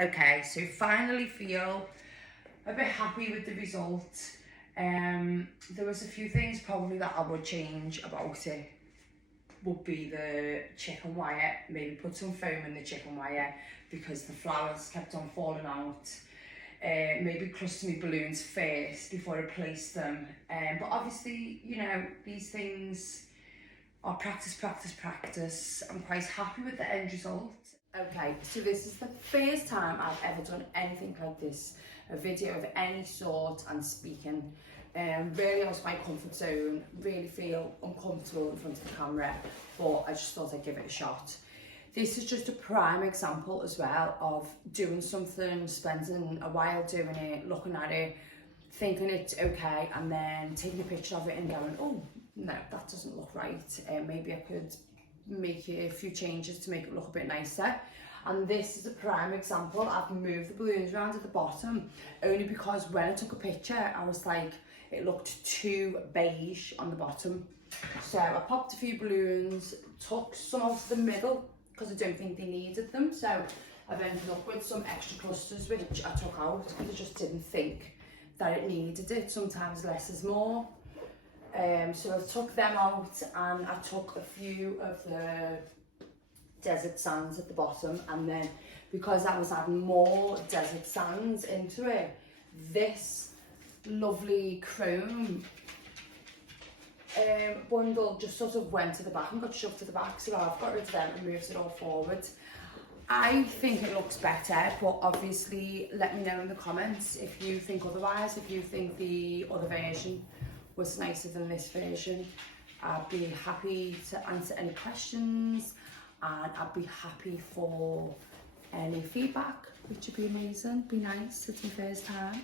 Okay, so finally feel a bit happy with the result. There was a few things probably that I would change about it. Would be the chicken wire, maybe put some foam in the chicken wire because the flowers kept on falling out. Maybe cluster my balloons first before I place them. But obviously, you know, these things are practice, practice, practice. I'm quite happy with the end result. Okay, so this is the first time I've ever done anything like this, a video of any sort and speaking. Really out of my comfort zone, really feel uncomfortable in front of the camera, but I just thought I'd give it a shot. This is just a prime example as well of doing something, spending a while doing it, looking at it, thinking it's okay, and then taking a picture of it and going, oh, no, that doesn't look right. Maybe I could make a few changes to make it look a bit nicer. And this is a prime example. I've moved the balloons around at the bottom only because when I took a picture, I was like, it looked too beige on the bottom. So I popped a few balloons, took some off the middle because I don't think they needed them. So I've ended up with some extra clusters which I took out because I just didn't think that it needed it. Sometimes less is more. So I took them out and I took a few of the desert sands at the bottom, and then because I was adding more desert sands into it, this lovely chrome bundle just sort of went to the back and got shoved to the back, so I've got rid of them and moved it all forward. I think it looks better, but obviously let me know in the comments if you think otherwise, if you think the other version was nicer than this version. I'd be happy to answer any questions, and I'd be happy for any feedback, which would be amazing, be nice, it's my first time.